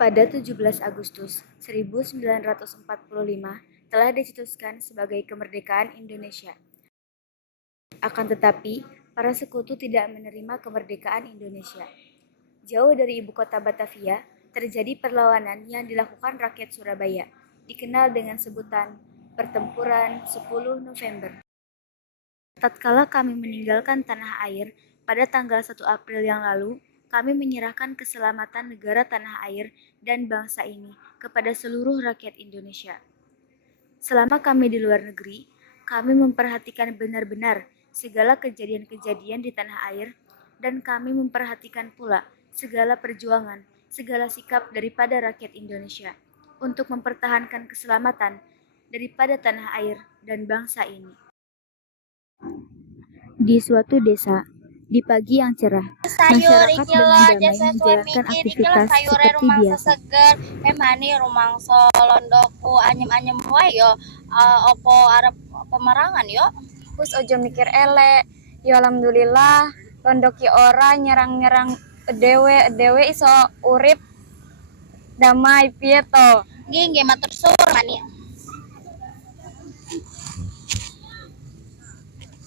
Pada 17 Agustus 1945 telah dicetuskan sebagai kemerdekaan Indonesia. Akan tetapi, para sekutu tidak menerima kemerdekaan Indonesia. Jauh dari ibu kota Batavia, terjadi perlawanan yang dilakukan rakyat Surabaya, dikenal dengan sebutan Pertempuran 10 November. Tatkala kami meninggalkan tanah air pada tanggal 1 April yang lalu, kami menyerahkan keselamatan negara tanah air dan bangsa ini kepada seluruh rakyat Indonesia. Selama kami di luar negeri, kami memperhatikan benar-benar segala kejadian-kejadian di tanah air, dan kami memperhatikan pula segala perjuangan, segala sikap daripada rakyat Indonesia untuk mempertahankan keselamatan daripada tanah air dan bangsa ini. Di suatu desa, di pagi yang cerah, masyarakat dengan damai menjalankan aktivitas seperti biasa. Seger, mani rumangsa londoku anyem-anyem wae yo, opo arep pemerangan yo. Wis aja mikir elek. Ya alhamdulillah, londoki ora nyerang-nyerang dewe iso urip damai piye to. Nggih matur suwun mani.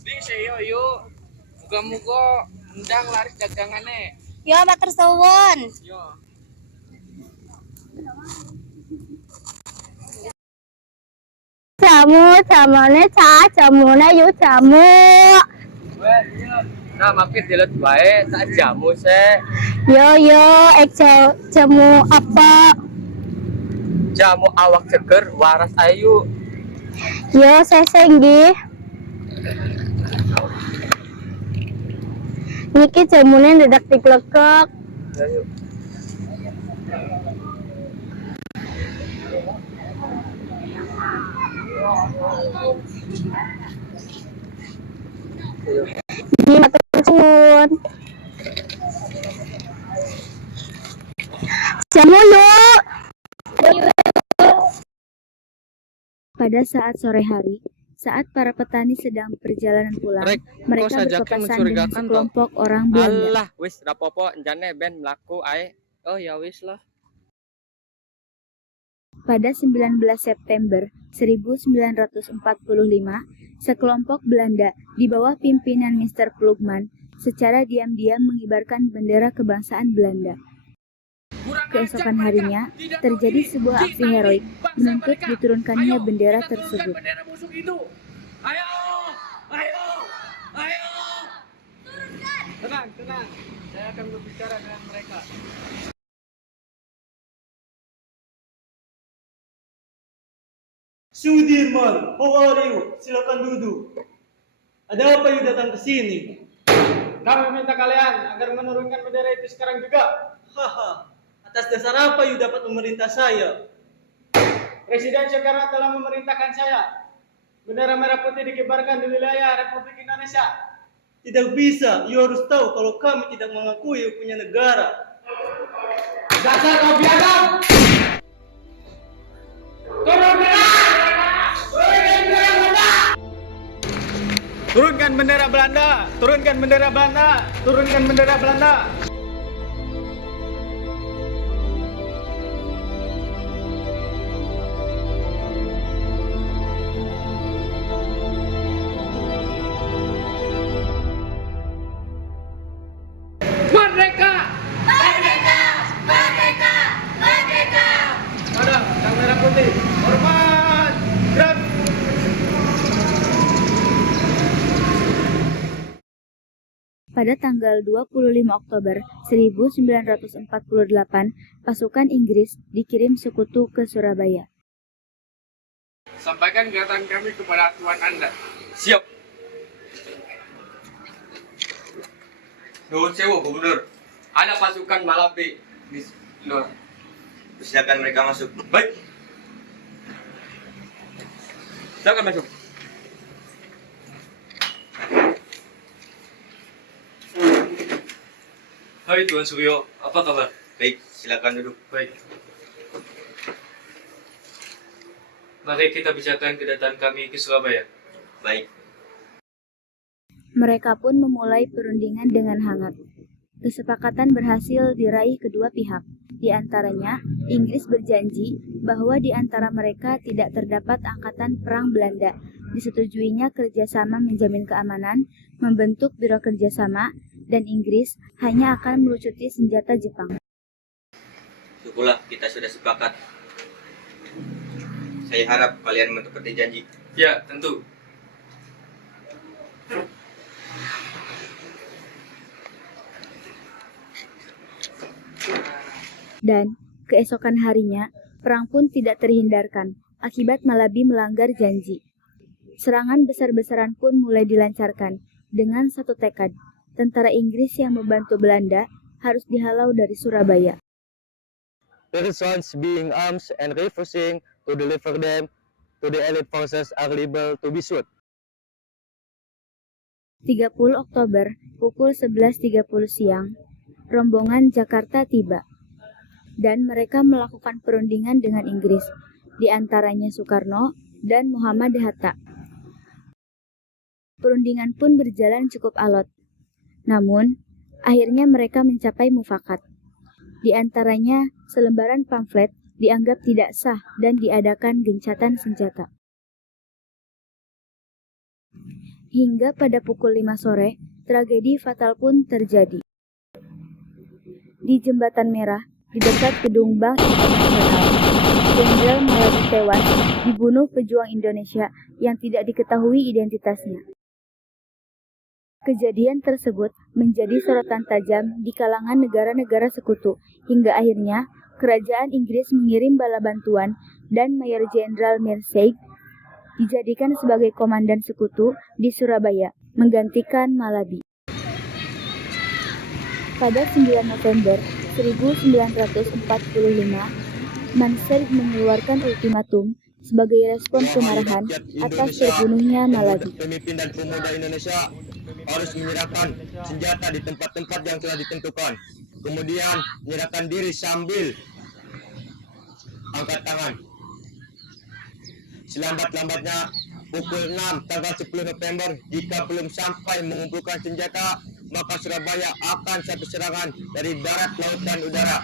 Di seyo yuk. Muga-muga ndang laris dagangane. Yo matur suwun. Yo. Jamune yuk jamu. Wes, yo. Nah, mampir dilet wae tak jamu sek. Yo, jamu apa? Jamu awak seger waras ayu. Yo, sese nggih. Niki jamune ndedak diglekek. Ayo. Nggih matur suwun. Jamu yuk. Pada saat sore hari, saat para petani sedang perjalanan pulang, mereka berpapasan dengan sekelompok orang Belanda. Alah, wis rapopo njane ben mlaku ae. Oh ya wis lah. Pada 19 September 1945, sekelompok Belanda di bawah pimpinan Mr. Plugman secara diam-diam mengibarkan bendera kebangsaan Belanda. Keesokan harinya, terjadi sebuah aksi heroik menuntut diturunkannya bendera tersebut. Bendera musuh itu. Ayo! Turunkan! Tenang. Saya akan berbicara dengan mereka. Sudirman, how are you? Silakan duduk. Ada apa you datang ke sini? Kami minta kalian agar menurunkan bendera itu sekarang juga. Haha, atas dasar apa you dapat memerintah saya? Presiden Soekarno telah memerintahkan saya. Bendera merah putih dikibarkan di wilayah Republik Indonesia. Tidak bisa, you harus tahu kalau kami tidak mengakui you punya negara. Dasar kau biadab! Turunkan bendera Belanda! Turunkan bendera Belanda! Turunkan bendera Belanda! Merdeka! Ada yang merah putih. Hormat! Gerak! Pada tanggal 25 Oktober 1948, pasukan Inggris dikirim sekutu ke Surabaya. Sampaikan kedatangan kami kepada Tuan Anda. Siap. Nuhun sewu, Gubernur. Ada pasukan Malabi di luar. Silakan mereka masuk. Baik. Silakan masuk. Hai Tuan Suryo, apa kabar? Baik, silakan duduk. Baik. Mari kita bicarakan kedatangan kami ke Surabaya. Baik. Mereka pun memulai perundingan dengan hangat. Kesepakatan berhasil diraih kedua pihak, Di antaranya, Inggris berjanji bahwa di antara mereka tidak terdapat angkatan perang Belanda. Disetujuinya kerjasama menjamin keamanan, membentuk biro kerjasama, dan Inggris hanya akan melucuti senjata Jepang. Syukurlah kita sudah sepakat. Saya harap kalian menepati janji. Ya, tentu. Dan keesokan harinya, perang pun tidak terhindarkan akibat Malabi melanggar janji. Serangan besar-besaran pun mulai dilancarkan dengan satu tekad. Tentara Inggris yang membantu Belanda harus dihalau dari Surabaya. Persons being armed and refusing to deliver them to the elite forces are liable to be sued. 30 Oktober pukul 11.30 siang, rombongan Jakarta tiba. Dan mereka melakukan perundingan dengan Inggris, di antaranya Soekarno dan Muhammad Hatta. Perundingan pun berjalan cukup alot. Namun, akhirnya mereka mencapai mufakat. Di antaranya, selembaran pamflet dianggap tidak sah dan diadakan gencatan senjata. Hingga pada pukul 5 sore, tragedi fatal pun terjadi. Di Jembatan Merah, di dekat gedung Bank Internasional, Jenderal Malabi tewas dibunuh pejuang Indonesia yang tidak diketahui identitasnya. Kejadian tersebut menjadi sorotan tajam di kalangan negara-negara sekutu, hingga akhirnya kerajaan Inggris mengirim bala bantuan dan Mayor Jenderal Mersey dijadikan sebagai komandan sekutu di Surabaya, menggantikan Malabi. Pada 9 November 1945, Mansur mengeluarkan ultimatum sebagai respon kemarahan atas terbunuhnya Malabi. Pemimpin dan pemuda Indonesia harus menyerahkan senjata di tempat-tempat yang telah ditentukan. Kemudian menyerahkan diri sambil angkat tangan. Selambat-lambatnya pukul 6 tanggal 10 November, jika belum sampai mengumpulkan senjata, maka Surabaya akan satu serangan dari darat, laut, dan udara.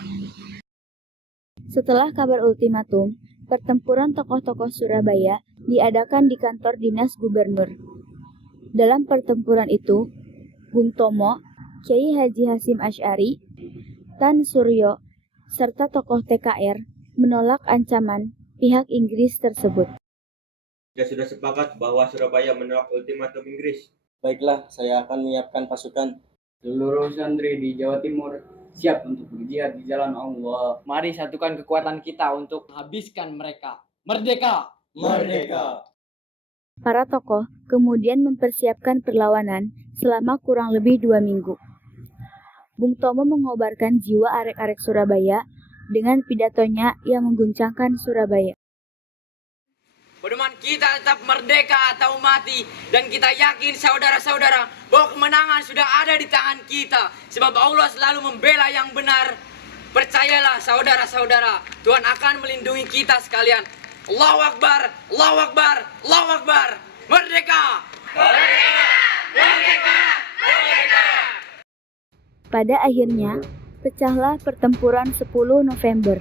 Setelah kabar ultimatum, pertempuran tokoh-tokoh Surabaya diadakan di kantor dinas gubernur. Dalam pertempuran itu, Bung Tomo, Kiai Haji Hasyim Asy'ari, Tan Suryo, serta tokoh TKR menolak ancaman pihak Inggris tersebut. Kita sudah sepakat bahwa Surabaya menolak ultimatum Inggris. Baiklah, saya akan menyiapkan pasukan. Seluruh santri di Jawa Timur siap untuk berjihad di jalan Allah. Mari satukan kekuatan kita untuk habiskan mereka. Merdeka! Merdeka! Para tokoh kemudian mempersiapkan perlawanan selama kurang lebih 2 minggu. Bung Tomo mengobarkan jiwa arek-arek Surabaya dengan pidatonya yang mengguncangkan Surabaya. Pedoman kita tetap merdeka atau mati. Dan kita yakin saudara-saudara bahwa kemenangan sudah ada di tangan kita. Sebab Allah selalu membela yang benar. Percayalah saudara-saudara, Tuhan akan melindungi kita sekalian. Allahu Akbar, Allahu Akbar, Allahu Akbar. Merdeka! Merdeka! Merdeka! Merdeka! Pada akhirnya, pecahlah pertempuran 10 November.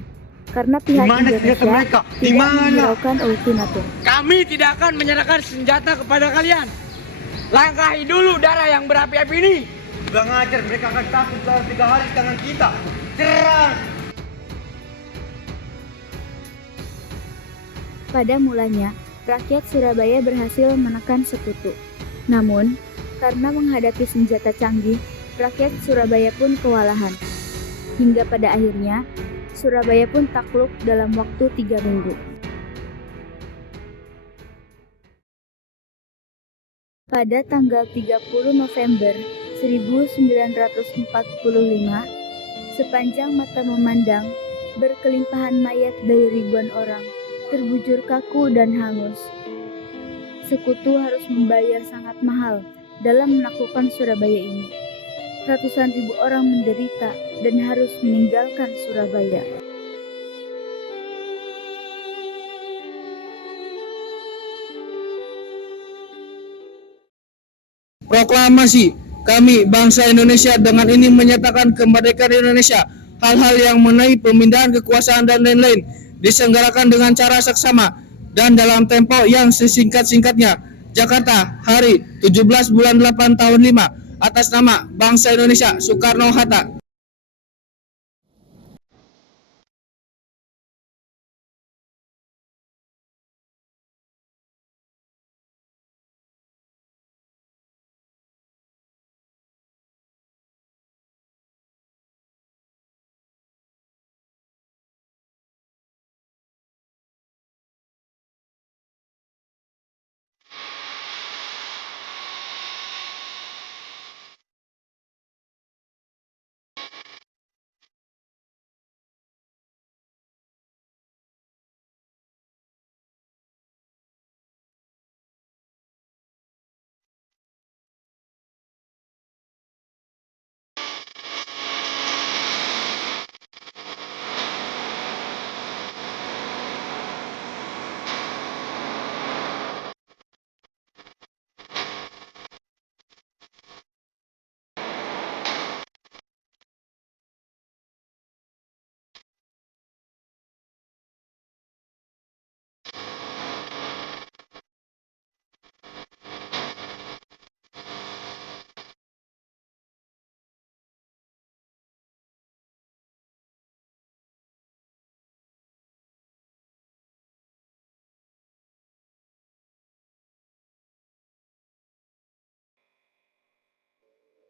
Karena pihak Indonesia tidak menghiraukan ultimatum. Kami tidak akan menyerahkan senjata kepada kalian. Langkahi dulu darah yang berapi-api ini. Kurang ajar, mereka akan takut dalam 3 hari di tangan kita. Serang! Pada mulanya, rakyat Surabaya berhasil menekan sekutu. Namun, karena menghadapi senjata canggih, rakyat Surabaya pun kewalahan. Hingga pada akhirnya, Surabaya pun takluk dalam waktu 3 minggu. Pada tanggal 30 November 1945, sepanjang mata memandang, berkelimpahan mayat dari ribuan orang, terbujur kaku dan hangus. Sekutu harus membayar sangat mahal dalam menaklukkan Surabaya ini. Ratusan ribu orang menderita dan harus meninggalkan Surabaya. Proklamasi, kami bangsa Indonesia dengan ini menyatakan kemerdekaan Indonesia. hal-hal yang mengenai pemindahan kekuasaan dan lain-lain diselenggarakan dengan cara seksama dan dalam tempo yang sesingkat-singkatnya. Jakarta, hari 17 bulan 8 tahun 5, atas nama bangsa Indonesia, Soekarno-Hatta.